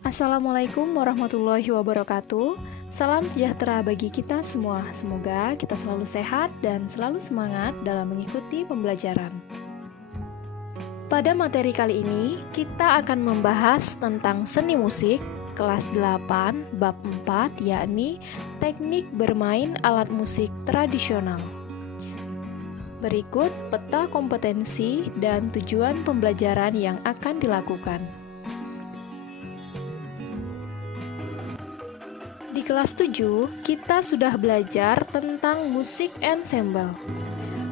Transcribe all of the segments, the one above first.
Assalamualaikum warahmatullahi wabarakatuh. Salam sejahtera bagi kita semua. Semoga kita selalu sehat dan selalu semangat dalam mengikuti pembelajaran. Pada materi kali ini, kita akan membahas tentang seni musik kelas 8, bab 4, yakni teknik bermain alat musik tradisional. Berikut peta kompetensi dan tujuan pembelajaran yang akan dilakukan. Di kelas 7, kita sudah belajar tentang musik ensemble.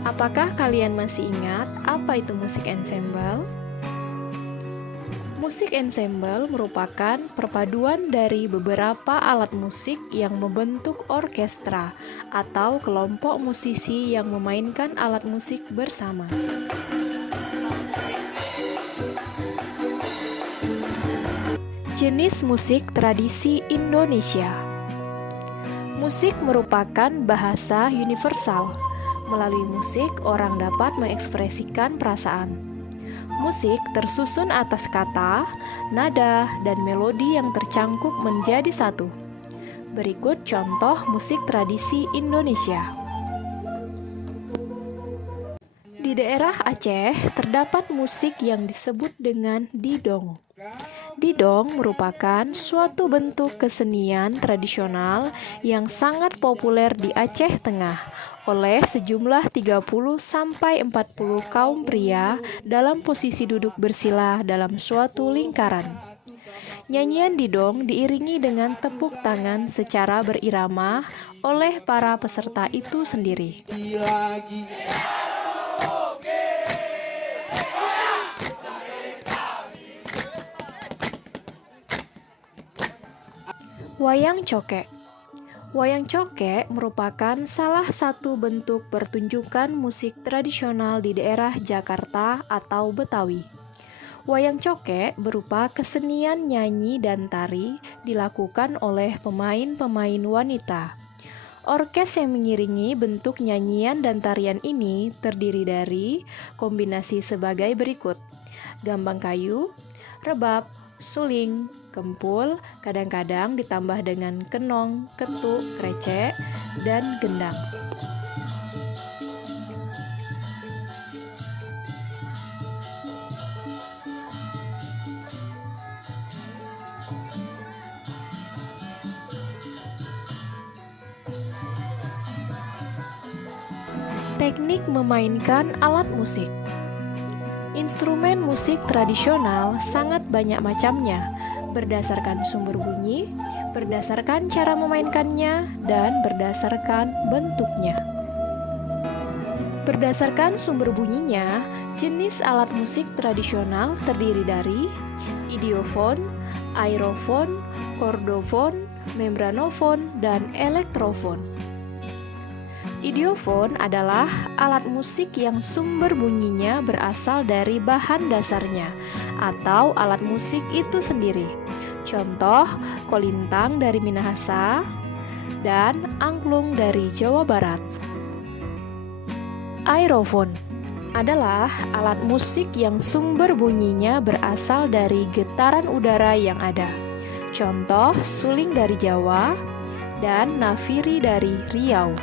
Apakah kalian masih ingat apa itu musik ensemble? Musik ensemble merupakan perpaduan dari beberapa alat musik yang membentuk orkestra atau kelompok musisi yang memainkan alat musik bersama. Jenis musik tradisi Indonesia. Musik merupakan bahasa universal. Melalui musik, orang dapat mengekspresikan perasaan. Musik tersusun atas kata, nada, dan melodi yang tercangkup menjadi satu. Berikut contoh musik tradisi Indonesia. Di daerah Aceh, terdapat musik yang disebut dengan didong. Didong merupakan suatu bentuk kesenian tradisional yang sangat populer di Aceh Tengah oleh sejumlah 30-40 kaum pria dalam posisi duduk bersila dalam suatu lingkaran. Nyanyian didong diiringi dengan tepuk tangan secara berirama oleh para peserta itu sendiri. Wayang cokek. Wayang cokek merupakan salah satu bentuk pertunjukan musik tradisional di daerah Jakarta atau Betawi. Wayang cokek berupa kesenian nyanyi dan tari dilakukan oleh pemain-pemain wanita. Orkes yang mengiringi bentuk nyanyian dan tarian ini terdiri dari kombinasi sebagai berikut: gambang kayu, rebab, suling, kempul, kadang-kadang ditambah dengan kenong, ketuk, krecek, dan gendang. Teknik memainkan alat musik. Instrumen musik tradisional sangat banyak macamnya, berdasarkan sumber bunyi, berdasarkan cara memainkannya, dan berdasarkan bentuknya. Berdasarkan sumber bunyinya, jenis alat musik tradisional terdiri dari idiofon, aerofon, kordofon, membranofon, dan elektrofon. Idiofon adalah alat musik yang sumber bunyinya berasal dari bahan dasarnya atau alat musik itu sendiri. Contoh, kolintang dari Minahasa dan angklung dari Jawa Barat. Aerofon adalah alat musik yang sumber bunyinya berasal dari getaran udara yang ada. Contoh, suling dari Jawa dan nafiri dari Riau.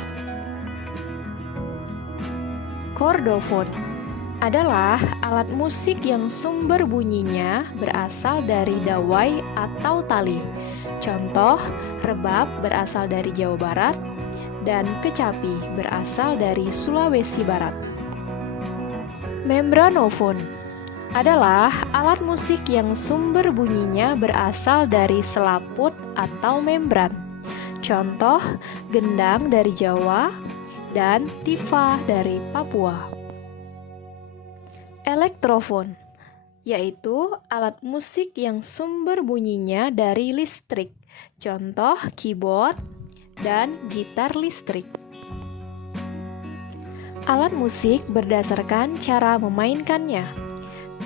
Kordofon adalah alat musik yang sumber bunyinya berasal dari dawai atau tali. Contoh, rebab berasal dari Jawa Barat dan kecapi berasal dari Sulawesi Barat. Membranofon adalah alat musik yang sumber bunyinya berasal dari selaput atau membran. Contoh, gendang dari Jawa dan tifa dari Papua. Elektrofon yaitu alat musik yang sumber bunyinya dari listrik. Contoh, keyboard dan gitar listrik. Alat musik berdasarkan cara memainkannya.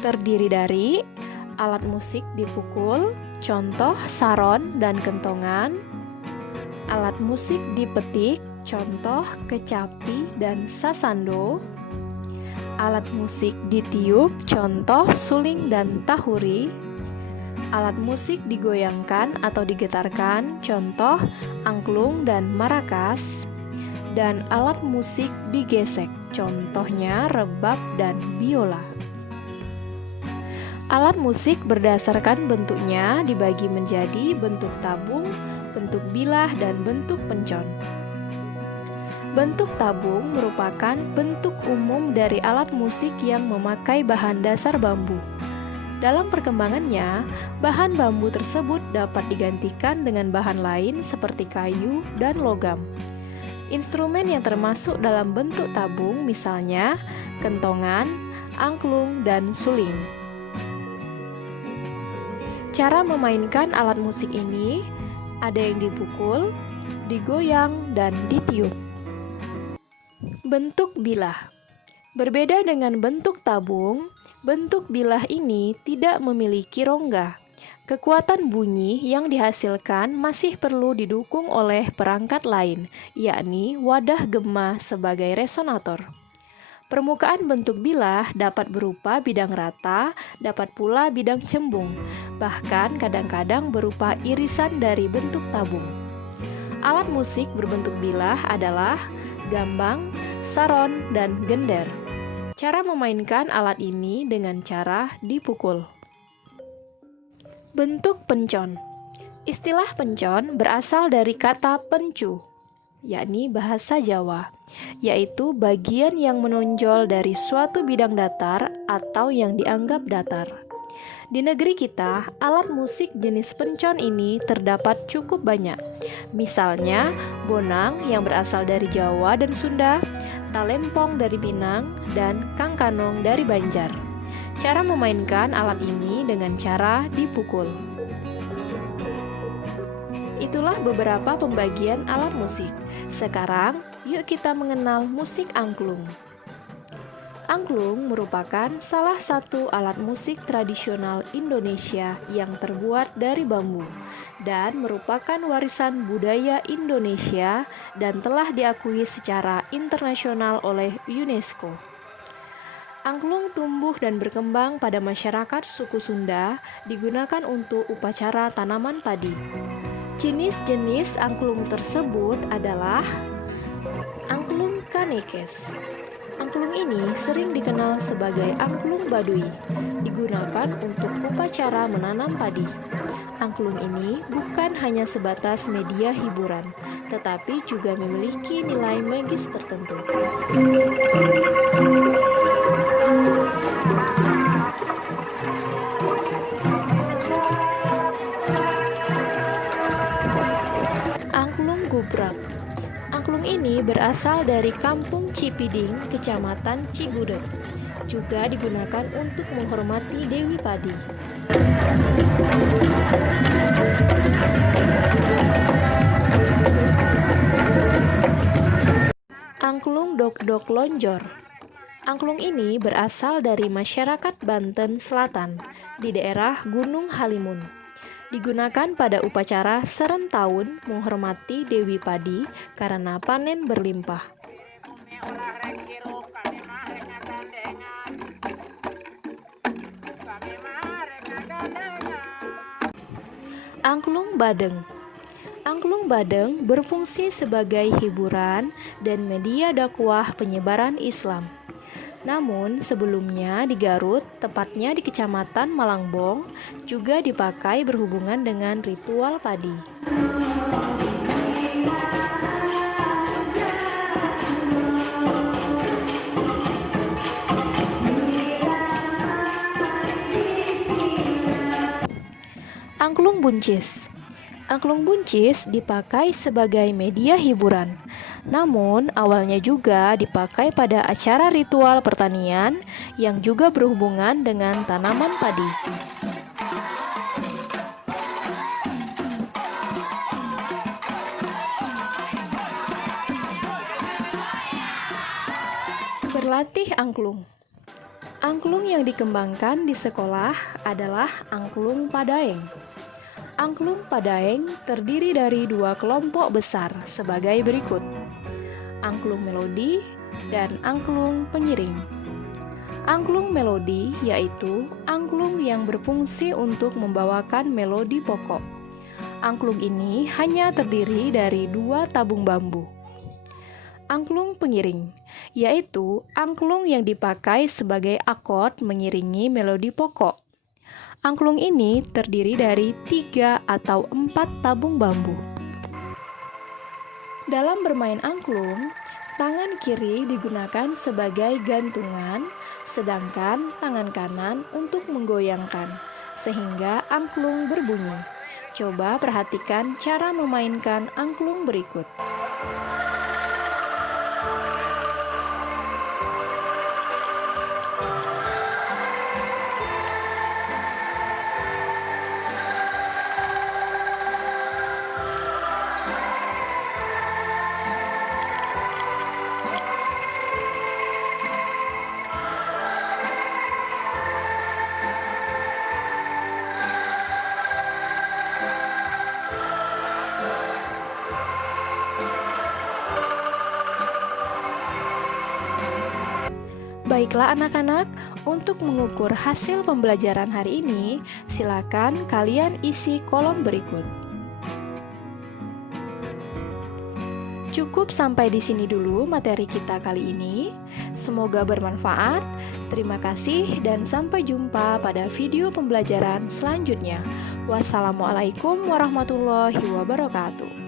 Terdiri dari alat musik dipukul, contoh saron dan kentongan. Alat musik dipetik, contoh kecapi dan sasando. Alat musik ditiup, contoh suling dan tahuri. Alat musik digoyangkan atau digetarkan, contoh angklung dan marakas. Dan alat musik digesek, contohnya rebab dan biola. Alat musik berdasarkan bentuknya dibagi menjadi bentuk tabung, bentuk bilah, dan bentuk pencon. Bentuk tabung merupakan bentuk umum dari alat musik yang memakai bahan dasar bambu. Dalam perkembangannya, bahan bambu tersebut dapat digantikan dengan bahan lain seperti kayu dan logam. Instrumen yang termasuk dalam bentuk tabung misalnya kentongan, angklung, dan suling. Cara memainkan alat musik ini ada yang dipukul, digoyang, dan ditiup. Bentuk bilah. Berbeda dengan bentuk tabung, bentuk bilah ini tidak memiliki rongga. Kekuatan bunyi yang dihasilkan masih perlu didukung oleh perangkat lain, yakni wadah gema sebagai resonator. Permukaan bentuk bilah dapat berupa bidang rata, dapat pula bidang cembung, bahkan kadang-kadang berupa irisan dari bentuk tabung. Alat musik berbentuk bilah adalah gambang, saron, dan gender. Cara memainkan alat ini dengan cara dipukul. Bentuk pencon. Istilah pencon berasal dari kata pencu, yakni bahasa Jawa, yaitu bagian yang menonjol dari suatu bidang datar atau yang dianggap datar. Di negeri kita, alat musik jenis pencon ini terdapat cukup banyak. Misalnya, bonang yang berasal dari Jawa dan Sunda, talempong dari Pinang, dan kangkanong dari Banjar. Cara memainkan alat ini dengan cara dipukul. Itulah beberapa pembagian alat musik. Sekarang, yuk kita mengenal musik angklung. Angklung merupakan salah satu alat musik tradisional Indonesia yang terbuat dari bambu dan merupakan warisan budaya Indonesia dan telah diakui secara internasional oleh UNESCO. Angklung tumbuh dan berkembang pada masyarakat suku Sunda, digunakan untuk upacara tanaman padi. Jenis-jenis angklung tersebut adalah angklung kanekes. Angklung ini sering dikenal sebagai angklung Baduy, digunakan untuk upacara menanam padi. Angklung ini bukan hanya sebatas media hiburan, tetapi juga memiliki nilai magis tertentu. Angklung gubrak. Angklung ini berasal dari Kampung Cipiding, Kecamatan Cigudeg. Juga digunakan untuk menghormati Dewi Padi. Angklung dok-dok lonjor. Angklung ini berasal dari masyarakat Banten Selatan, di daerah Gunung Halimun. Digunakan pada upacara serentahun menghormati Dewi Padi karena panen berlimpah. Angklung badeng. Angklung badeng berfungsi sebagai hiburan dan media dakwah penyebaran Islam. Namun sebelumnya di Garut, tepatnya di Kecamatan Malangbong, juga dipakai berhubungan dengan ritual padi. Angklung buncis. Angklung buncis dipakai sebagai media hiburan. Namun, awalnya juga dipakai pada acara ritual pertanian yang juga berhubungan dengan tanaman padi. Berlatih angklung. Angklung yang dikembangkan di sekolah adalah angklung padaeng. Angklung padaeng terdiri dari dua kelompok besar sebagai berikut: angklung melodi dan angklung pengiring. Angklung melodi yaitu angklung yang berfungsi untuk membawakan melodi pokok. Angklung ini hanya terdiri dari 2 tabung bambu. Angklung pengiring yaitu angklung yang dipakai sebagai akord mengiringi melodi pokok. Angklung ini terdiri dari 3 atau 4 tabung bambu. Dalam bermain angklung, tangan kiri digunakan sebagai gantungan, sedangkan tangan kanan untuk menggoyangkan, sehingga angklung berbunyi. Coba perhatikan cara memainkan angklung berikut. Baiklah anak-anak, untuk mengukur hasil pembelajaran hari ini, silakan kalian isi kolom berikut. Cukup sampai di sini dulu materi kita kali ini. Semoga bermanfaat. Terima kasih dan sampai jumpa pada video pembelajaran selanjutnya. Wassalamualaikum warahmatullahi wabarakatuh.